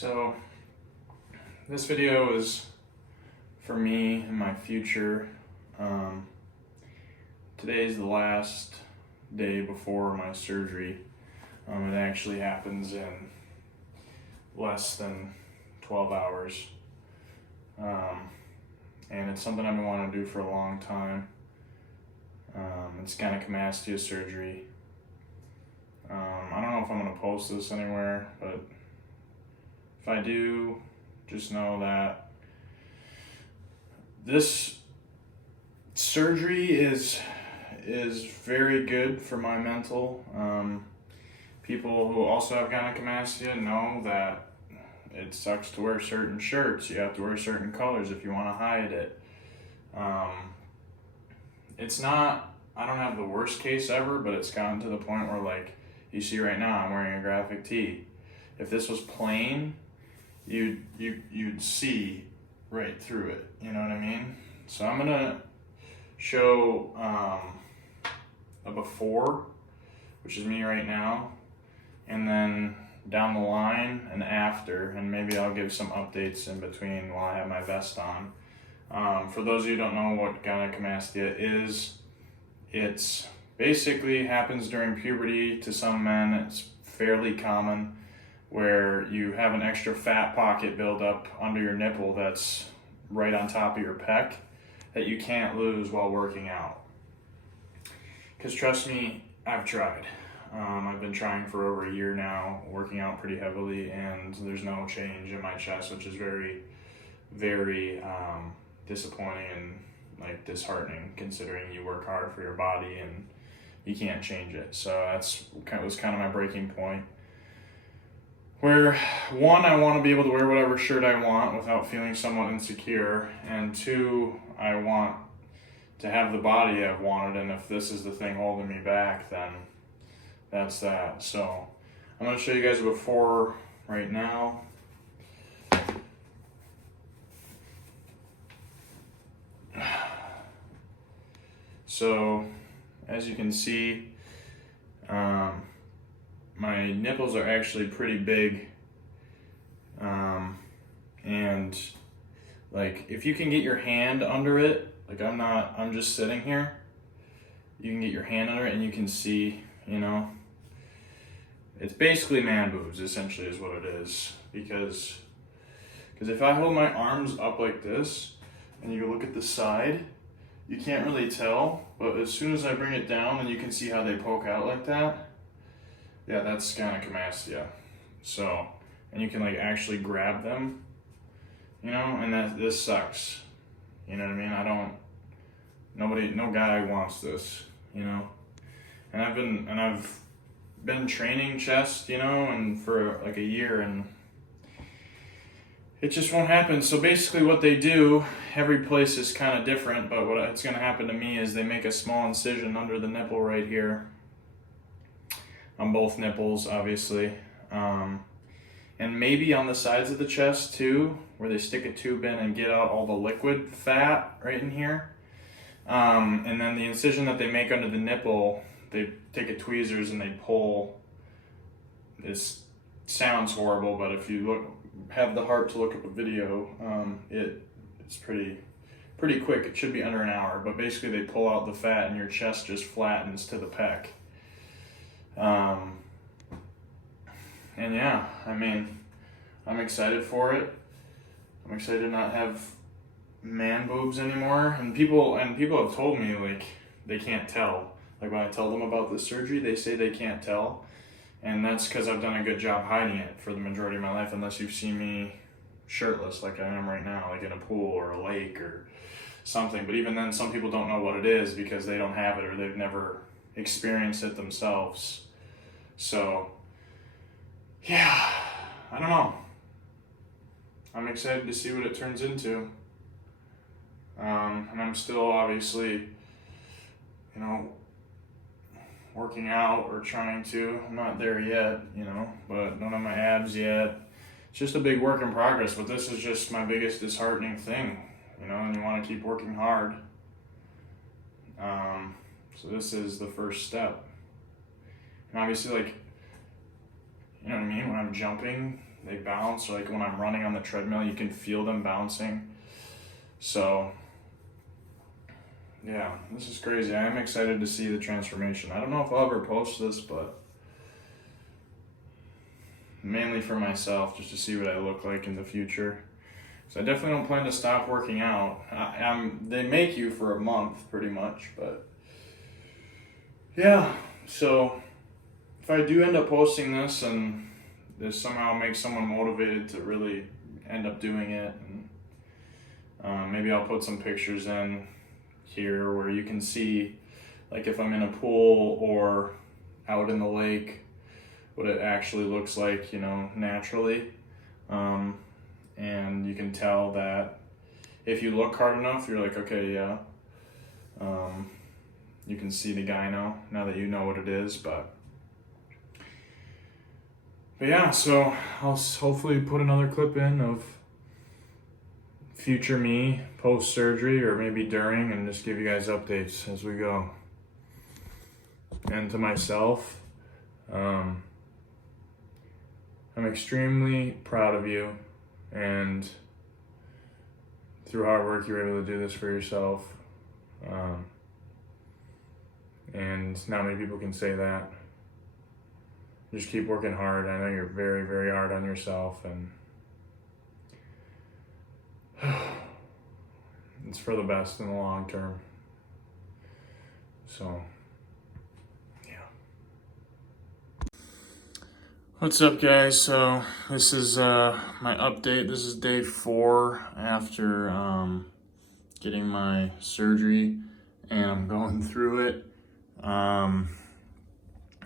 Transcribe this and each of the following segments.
So this video is for me and my future. Today is the last day before my surgery. It actually happens in less than 12 hours. And it's something I've been wanting to do for a long time. It's Gynecomastia surgery. I don't know if I'm going to post this anywhere, but if I do, just know that this surgery is very good for my mental. People who also have gynecomastia know that it sucks to wear certain shirts. You have to wear certain colors if you want to hide it. It's not, I don't have the worst case ever, but it's gotten to the point where, like you see right now, I'm wearing a graphic tee. If this was plain, you'd see right through it, you know what I mean? So I'm gonna show a before, which is me right now, and then down the line an after, and maybe I'll give some updates in between while I have my vest on. For those of you who don't know what gynecomastia is, it's basically happens during puberty to some men. It's fairly common, where you have an extra fat pocket build up under your nipple that's right on top of your pec that you can't lose while working out. Because trust me, I've tried. I've been trying for over a year now, working out pretty heavily, and there's no change in my chest, which is very, very disappointing and like disheartening, considering you work hard for your body and you can't change it. So that was kind of my breaking point. Where one, I want to be able to wear whatever shirt I want without feeling somewhat insecure, and two, I want to have the body I've wanted, and if this is the thing holding me back, then that's that. So I'm going to show you guys a before right now. So as you can see, my nipples are actually pretty big, and like if you can get your hand under it, like I'm just sitting here, you can get your hand under it and you can see, you know, it's basically man boobs essentially is what it is, because if I hold my arms up like this and you look at the side, you can't really tell, but as soon as I bring it down, and you can see how they poke out like that. Yeah, that's gynecomastia. So, and you can like actually grab them, you know, and this sucks. You know what I mean? No guy wants this, you know. And I've been training chest, you know, and for like a year, and it just won't happen. So basically what they do, every place is kind of different, but what's going to happen to me is they make a small incision under the nipple right here, on both nipples, obviously, and maybe on the sides of the chest too, where they stick a tube in and get out all the liquid fat right in here. And then the incision that they make under the nipple, they take a tweezers and they pull. This sounds horrible, but if you have the heart to look up a video, it's pretty quick. It should be under an hour, but basically they pull out the fat and your chest just flattens to the pec. And yeah, I mean, I'm excited for it. I'm excited to not have man boobs anymore. And people have told me like they can't tell. Like when I tell them about the surgery, they say they can't tell. And that's because I've done a good job hiding it for the majority of my life, unless you've seen me shirtless like I am right now, like in a pool or a lake or something. But even then, some people don't know what it is because they don't have it or they've never experienced it themselves. So, yeah, I don't know. I'm excited to see what it turns into. And I'm still obviously, you know, working out or trying to. I'm not there yet, you know, but don't have my abs yet. It's just a big work in progress, but this is just my biggest disheartening thing, you know, and you want to keep working hard. So this is the first step. And obviously, like, you know what I mean? When I'm jumping, they bounce. Like when I'm running on the treadmill, you can feel them bouncing. So yeah, this is crazy. I am excited to see the transformation. I don't know if I'll ever post this, but mainly for myself, just to see what I look like in the future. So I definitely don't plan to stop working out. They make you for a month pretty much, but yeah. So if I do end up posting this and this somehow makes someone motivated to really end up doing it, and maybe I'll put some pictures in here where you can see, like if I'm in a pool or out in the lake, what it actually looks like, you know, naturally. And you can tell that if you look hard enough, you're like, okay, yeah. You can see the gyno now that you know what it is, but yeah, so I'll hopefully put another clip in of future me post-surgery or maybe during, and just give you guys updates as we go. And to myself, I'm extremely proud of you, and through hard work you were able to do this for yourself. And not many people can say that. Just keep working hard. I know you're very, very hard on yourself, and it's for the best in the long term. So, yeah. What's up, guys? So this is my update. This is day 4 after getting my surgery, and I'm going through it.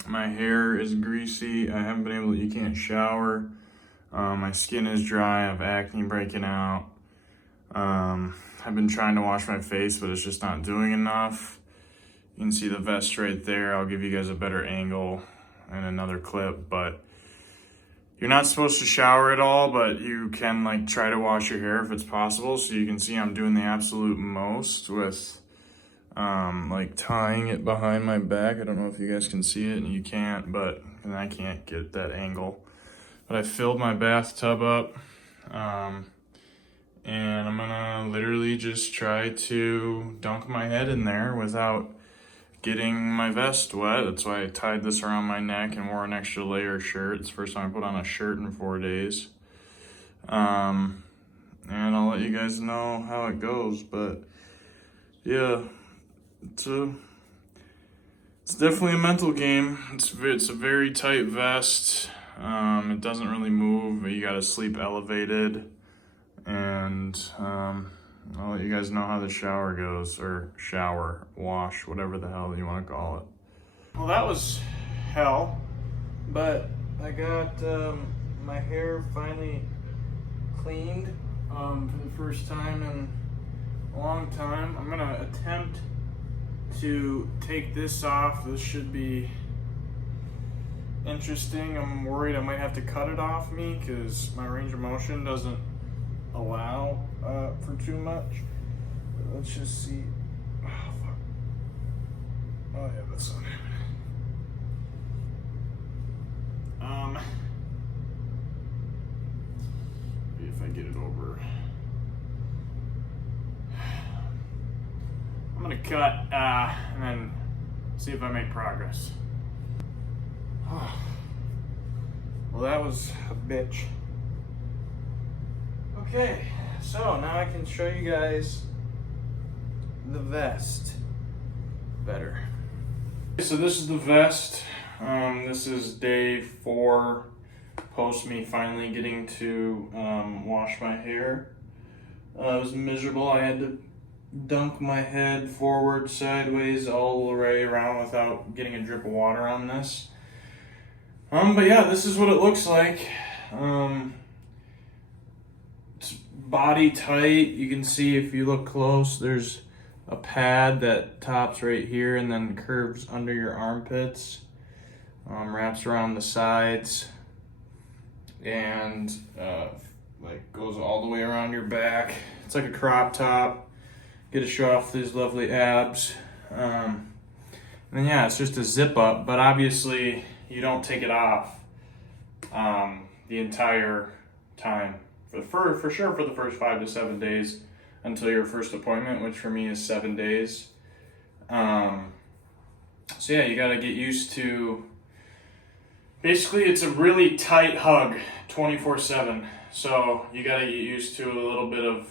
My hair is greasy. I haven't been able to, you can't shower. My skin is dry. I have acne breaking out. I've been trying to wash my face, but it's just not doing enough. You can see the vest right there. I'll give you guys a better angle in another clip, but you're not supposed to shower at all, but you can like try to wash your hair if it's possible. So you can see I'm doing the absolute most with like tying it behind my back. I don't know if you guys can see it, and you can't, but and I can't get that angle. But I filled my bathtub up, and I'm gonna literally just try to dunk my head in there without getting my vest wet. That's why I tied this around my neck and wore an extra layer shirt. It's the first time I put on a shirt in 4 days. And I'll let you guys know how it goes, but yeah, it's definitely a mental game. It's a very tight vest. It doesn't really move. You gotta sleep elevated, and I'll let you guys know how the shower goes, or shower, wash, whatever the hell you want to call it. Well, that was hell, but I got my hair finally cleaned for the first time in a long time. I'm gonna attempt to take this off. This should be interesting. I'm worried I might have to cut it off me because my range of motion doesn't allow for too much. But let's just see. Oh, fuck. Oh, yeah, that's on. Maybe if I get it over. I'm gonna cut and then see if I make progress. Well, that was a bitch. Okay, so now I can show you guys the vest better. So this is the vest. This is day 4 post me finally getting to wash my hair. It was miserable. I had to dunk my head forward, sideways, all the way around without getting a drip of water on this. But yeah, this is what it looks like. It's body tight. You can see if you look close, there's a pad that tops right here and then curves under your armpits, wraps around the sides, and like goes all the way around your back. It's like a crop top. Get to show off these lovely abs. And then yeah, it's just a zip up, but obviously you don't take it off. the entire time. For sure for the first 5 to 7 days until your first appointment, which for me is 7 days. So yeah, you got to get used to, basically it's a really tight hug 24/7. So you got to get used to a little bit of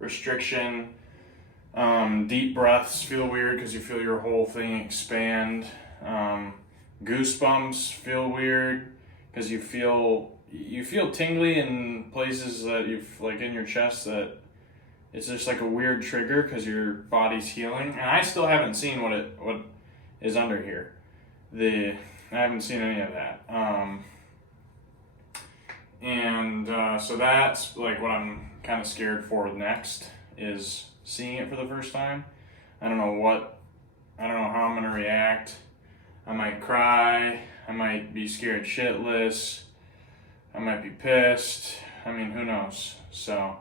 restriction. Deep breaths feel weird because you feel your whole thing expand. Goosebumps feel weird because you feel tingly in places that you've, like in your chest, that it's just like a weird trigger because your body's healing. And I still haven't seen what is under here. I haven't seen any of that. So that's like what I'm kind of scared for next, is seeing it for the first time. I don't know how I'm gonna react. I might cry. I might be scared shitless. I might be pissed. I mean, who knows? So,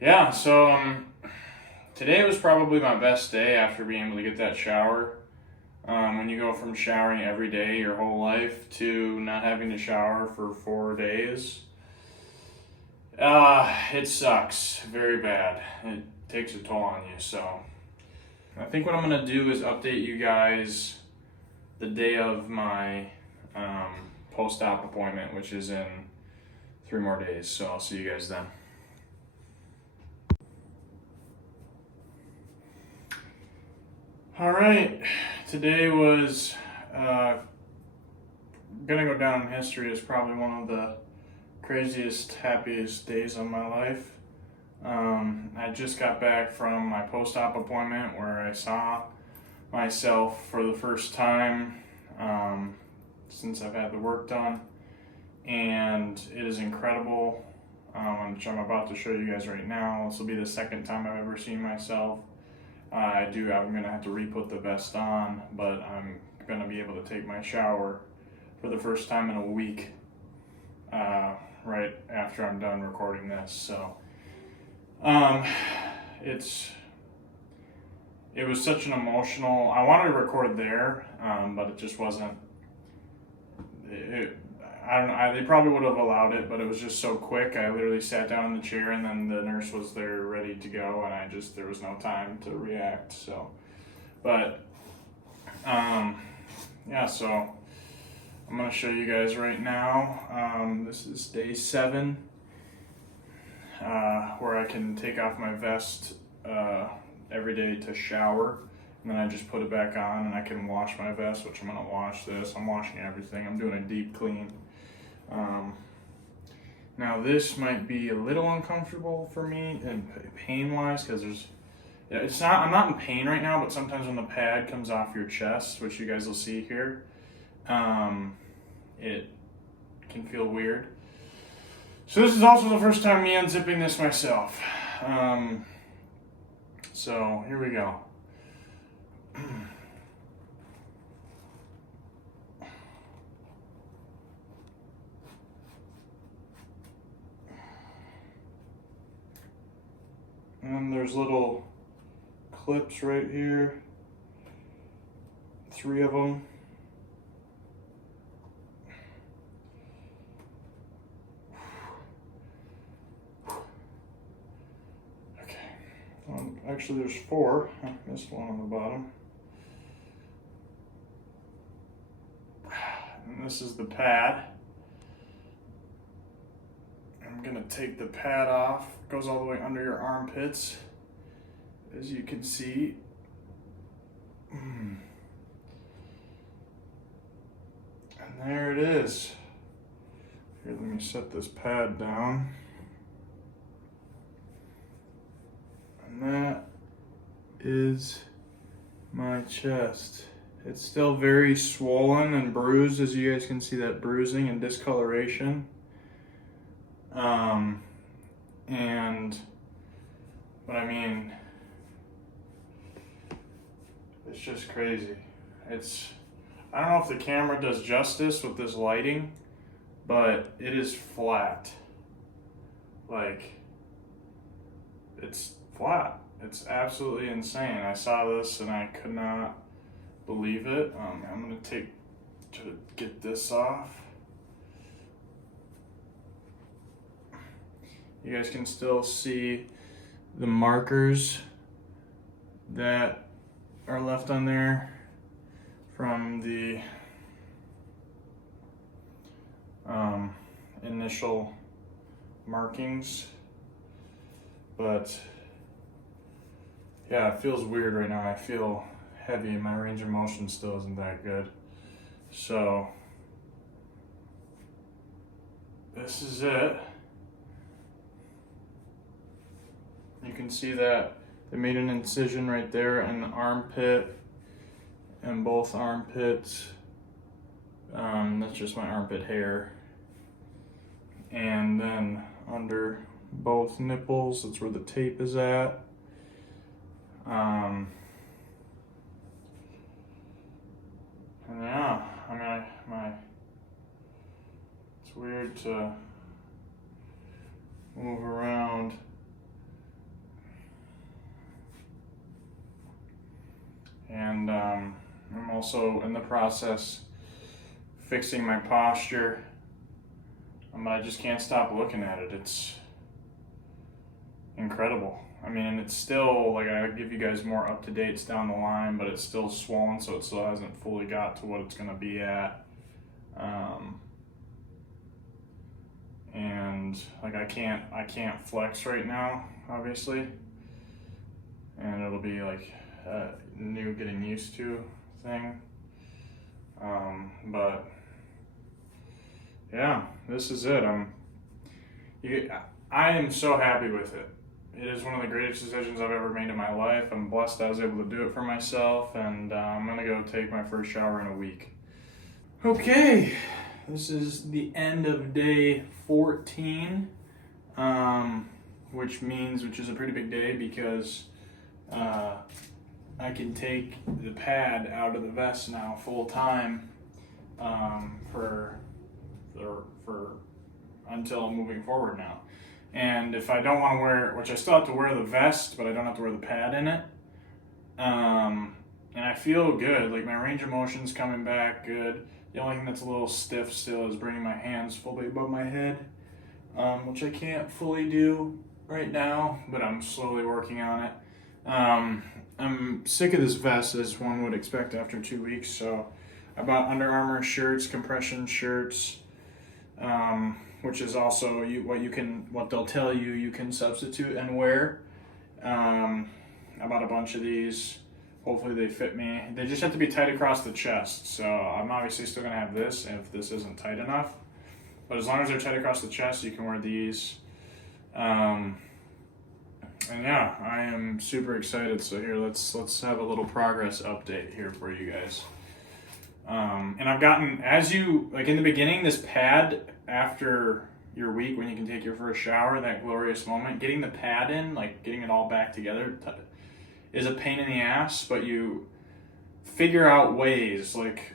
yeah. Today was probably my best day after being able to get that shower. When you go from showering every day your whole life to not having to shower for 4 days, it sucks very bad. It takes a toll on you. So I think what I'm gonna do is update you guys the day of my post-op appointment, which is in 3 more days. So I'll see you guys then. All right, today was gonna go down in history as probably one of the craziest, happiest days of my life. I just got back from my post-op appointment where I saw myself for the first time since I've had the work done, and it is incredible, which I'm about to show you guys right now. This will be the second time I've ever seen myself. I'm gonna have to re-put the vest on, but I'm gonna be able to take my shower for the first time in a week, right after I'm done recording this. So, it was such an emotional, I wanted to record there, but it just wasn't, I don't know, they probably would have allowed it, but it was just so quick. I literally sat down in the chair and then the nurse was there ready to go, and there was no time to react. So, but, yeah, so I'm going to show you guys right now. This is day 7, where I can take off my vest every day to shower, and then I just put it back on and I can wash my vest, which I'm going to wash this. I'm washing everything. I'm doing a deep clean. Now this might be a little uncomfortable for me and pain-wise, because I'm not in pain right now, but sometimes when the pad comes off your chest, which you guys will see here, it can feel weird. So this is also the first time me unzipping this myself. So here we go. And there's little clips right here, 3 of them. Okay, actually there's 4, I missed one on the bottom. And this is the pad. I'm gonna take the pad off. It goes all the way under your armpits, as you can see. And there it is. Here, let me set this pad down. And that is my chest. It's still very swollen and bruised, as you guys can see that bruising and discoloration. But I mean, it's just crazy. I don't know if the camera does justice with this lighting, but it is flat. Like, it's flat. It's absolutely insane. I saw this and I could not believe it. I'm gonna try to get this off. You guys can still see the markers that are left on there from the initial markings. But yeah, it feels weird right now. I feel heavy and my range of motion still isn't that good. So this is it. You can see that they made an incision right there in the armpit and both armpits. That's just my armpit hair. And then under both nipples, that's where the tape is at. And yeah, I mean, it's weird to move around. And I'm also in the process fixing my posture. I just can't stop looking at it. It's incredible. I mean, and it's still, like, I'll give you guys more up-to-dates down the line, but it's still swollen, so it still hasn't fully got to what it's going to be at. And like I can't flex right now, obviously, and it'll be like a new getting used to thing. But yeah, this is it. I am so happy with it. It is one of the greatest decisions I've ever made in my life. I'm blessed I was able to do it for myself, and I'm gonna go take my first shower in a week. Okay, this is the end of day 14, which is a pretty big day because I can take the pad out of the vest now full time for until moving forward now. And if I don't want to wear, which I still have to wear the vest, but I don't have to wear the pad in it. And I feel good, like my range of motion's coming back good. The only thing that's a little stiff still is bringing my hands fully above my head, which I can't fully do right now, but I'm slowly working on it. I'm sick of this vest, as one would expect after 2 weeks, so I bought Under Armour shirts, compression shirts, which is also what they'll tell you can substitute and wear. I bought a bunch of these. Hopefully they fit me. They just have to be tight across the chest, so I'm obviously still gonna have this if this isn't tight enough. But as long as they're tight across the chest, you can wear these. And yeah, I am super excited. So here, let's have a little progress update here for you guys. And I've gotten, in the beginning, this pad after your week when you can take your first shower, that glorious moment, getting the pad in, like getting it all back together is a pain in the ass, but you figure out ways, like,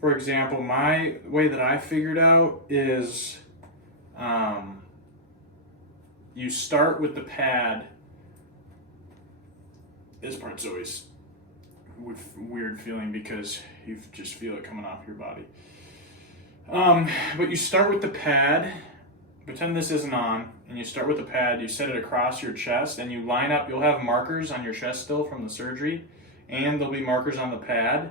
for example, my way that I figured out is, you start with the pad. This part's always weird feeling because you just feel it coming off your body. But you start with the pad, pretend this isn't on, and you start with the pad, you set it across your chest, and you line up, you'll have markers on your chest still from the surgery, and there'll be markers on the pad.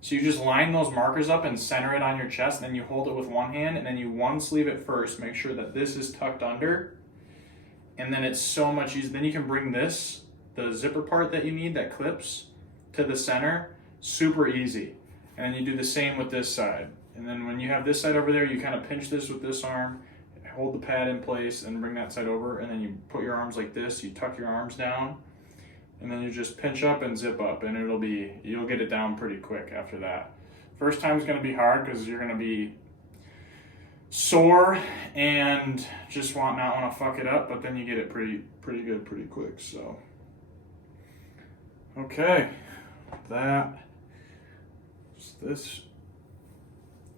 So you just line those markers up and center it on your chest, and then you hold it with one hand, and then you one sleeve it first, make sure that this is tucked under, and then it's so much easier. Then you can bring this, the zipper part that you need, that clips, to the center, super easy. And then you do the same with this side. And then when you have this side over there, you kind of pinch this with this arm, hold the pad in place, and bring that side over, and then you put your arms like this, you tuck your arms down, and then you just pinch up and zip up, and you'll get it down pretty quick after that. First time's gonna be hard because you're gonna be sore and just not want to fuck it up, but then you get it pretty good pretty quick. So okay, this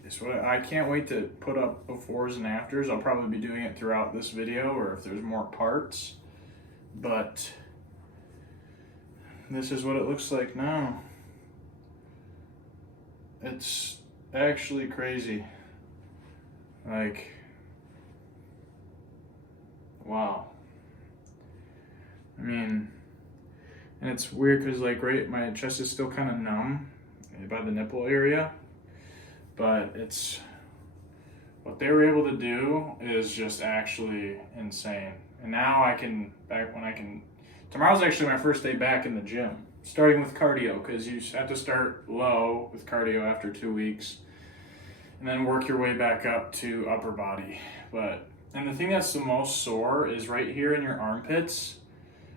is what I can't wait to put up befores and afters. I'll probably be doing it throughout this video, or if there's more parts, but this is what it looks like now. It's actually crazy. Like, Wow. I mean, and it's weird because like my chest is still kind of numb by the nipple area, but it's what they were able to do is just actually insane. And now tomorrow's actually my first day back in the gym, starting with cardio, because you have to start low with cardio after 2 weeks and then work your way back up to upper body. And the thing that's the most sore is right here in your armpits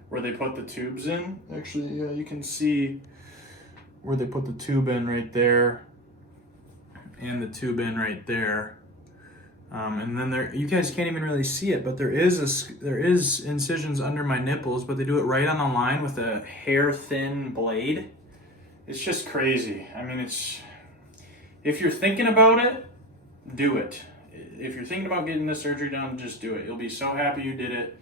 where they put the tubes in. Actually, yeah, you can see where they put the tube in right there and the tube in right there. And then you guys can't even really see it, but there is incisions under my nipples, but they do it right on the line with a hair thin blade. It's just crazy. I mean, if you're thinking about it, do it. If you're thinking about getting this surgery done, just do it. You'll be so happy you did it.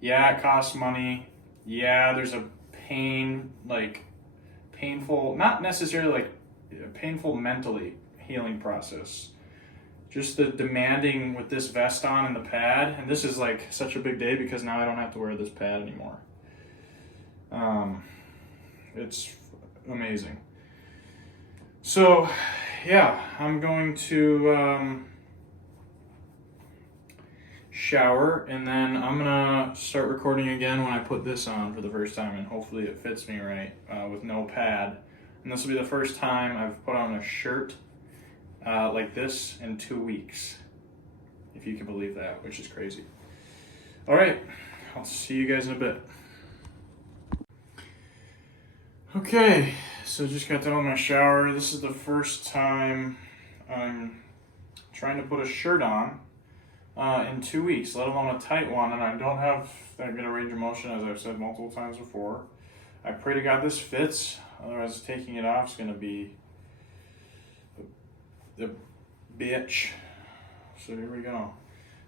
Yeah, it costs money. Yeah, there's a painful, not necessarily like painful mentally healing process. Just the demanding with this vest on and the pad, and this is like such a big day because now I don't have to wear this pad anymore. It's amazing. So, yeah, I'm going to shower, and then I'm gonna start recording again when I put this on for the first time, and hopefully it fits me right with no pad. And this will be the first time I've put on a shirt like this in 2 weeks, if you can believe that, which is crazy. All right, I'll see you guys in a bit. Okay, so just got done with my shower. This is the first time I'm trying to put a shirt on in 2 weeks, let alone a tight one, and I don't have that good a range of motion, as I've said multiple times before. I pray to God this fits, otherwise taking it off is going to be the bitch. So here we go.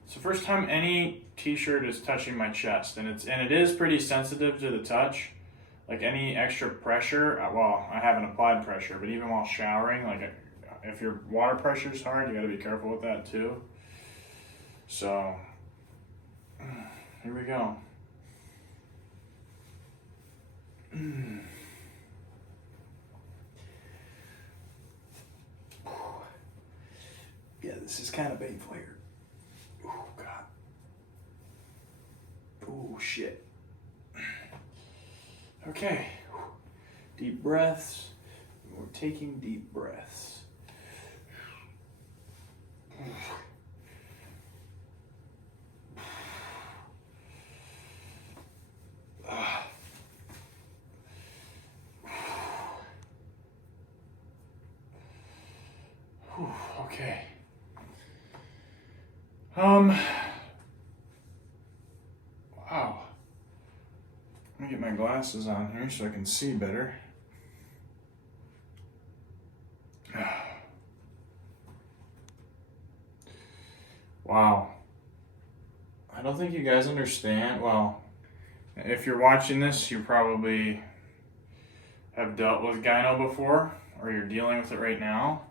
It's the first time any t-shirt is touching my chest, and it is pretty sensitive to the touch. Like any extra pressure, well, I haven't applied pressure, but even while showering, like if your water pressure is hard, you got to be careful with that too. So here we go. Yeah, this is kind of painful here. Oh, God. Oh, shit. Okay. Deep breaths. We're taking deep breaths. Okay. Wow. Let me get my glasses on here so I can see better. Wow. I don't think you guys understand. Well, if you're watching this, you probably have dealt with gyno before, or you're dealing with it right now.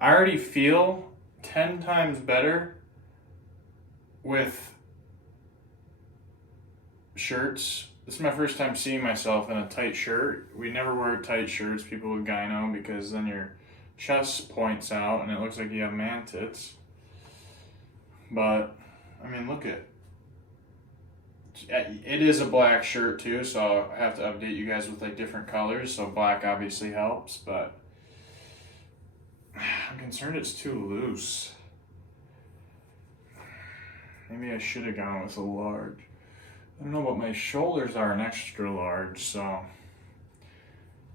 I already feel 10 times better with shirts. This is my first time seeing myself in a tight shirt. We never wear tight shirts, people with gyno, because then your chest points out and it looks like you have man tits. But, I mean, look at it is a black shirt too, so I have to update you guys with like different colors, so black obviously helps, but I'm concerned it's too loose. Maybe I should have gone with a large. I don't know what my shoulders are, an extra large, so.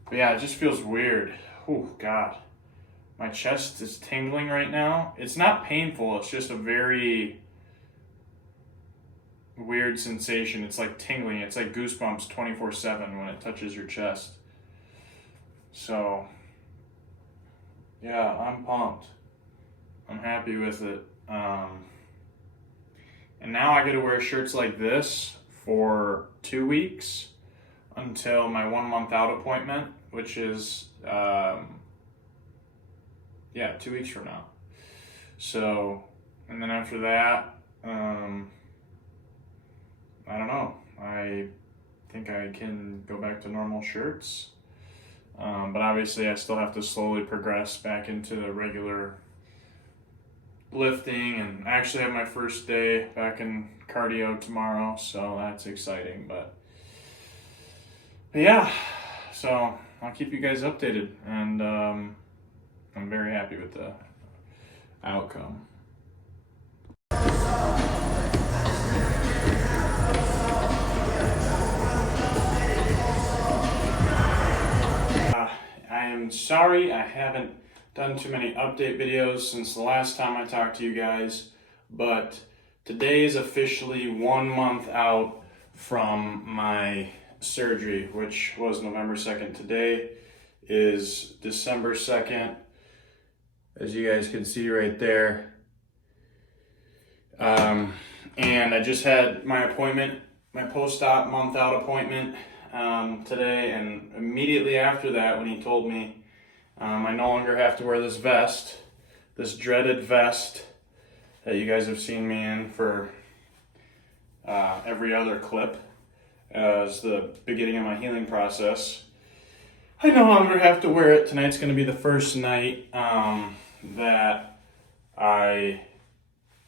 But yeah, it just feels weird. Oh, God. My chest is tingling right now. It's not painful, it's just a very weird sensation. It's like tingling. It's like goosebumps 24/7 when it touches your chest. So, yeah, I'm pumped. I'm happy with it. And now I get to wear shirts like this for 2 weeks until my 1 month out appointment, which is, 2 weeks from now. So, and then after that, I don't know. I think I can go back to normal shirts. But obviously I still have to slowly progress back into the regular lifting, and I actually have my first day back in cardio tomorrow, so that's exciting. But yeah, so I'll keep you guys updated, and I'm very happy with the outcome. I am sorry I haven't done too many update videos since the last time I talked to you guys, but today is officially 1 month out from my surgery, which was November 2nd. Today is December 2nd, as you guys can see right there. And I just had my appointment, my post-op month out appointment today, and immediately after that, when he told me I no longer have to wear this vest, this dreaded vest that you guys have seen me in for every other clip as the beginning of my healing process, I no longer have to wear it. Tonight's going to be the first night that I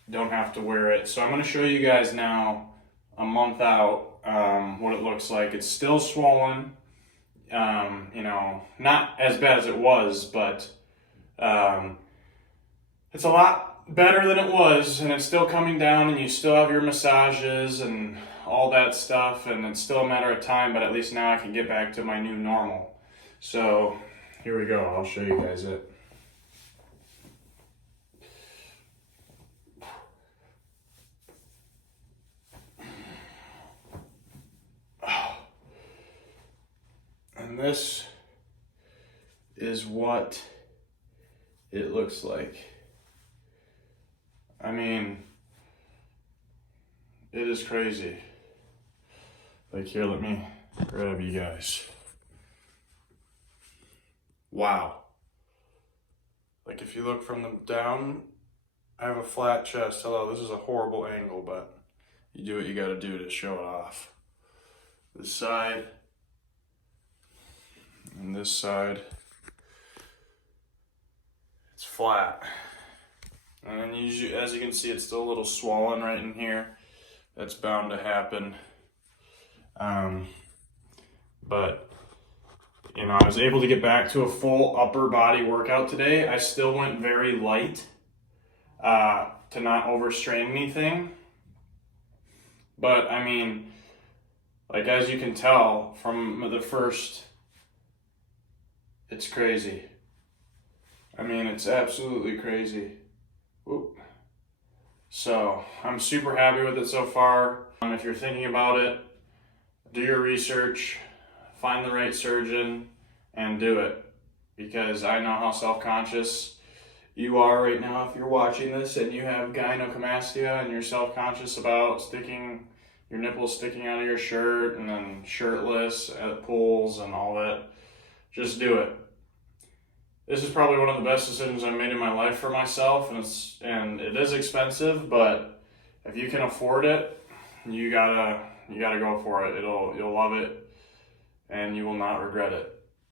don't have to wear it. So I'm going to show you guys now, a month out, what it looks like. It's still swollen, you know, not as bad as it was, but it's a lot better than it was, and it's still coming down, and you still have your massages and all that stuff, and it's still a matter of time, but at least now I can get back to my new normal. So here we go. I'll show you guys it. And this is what it looks like. I mean, it is crazy. Like, here, let me grab you guys. Wow. Like, if you look from the down, I have a flat chest. Hello, this is a horrible angle, but you do what you gotta do to show it off. This side and this side, it's flat. And then usually, as you can see, it's still a little swollen right in here. That's bound to happen. But, you know, I was able to get back to a full upper body workout today. I still went very light to not overstrain anything. But, I mean, like, as you can tell from the first, it's crazy. I mean, it's absolutely crazy. Whoop. So, I'm super happy with it so far. If you're thinking about it, do your research, find the right surgeon, and do it. Because I know how self-conscious you are right now if you're watching this and you have gynecomastia and you're self-conscious about your nipples sticking out of your shirt and then shirtless at pools and all that. Just do it. This is probably one of the best decisions I've made in my life for myself, and it is expensive, but if you can afford it, you gotta go for it. You'll love it, and you will not regret it.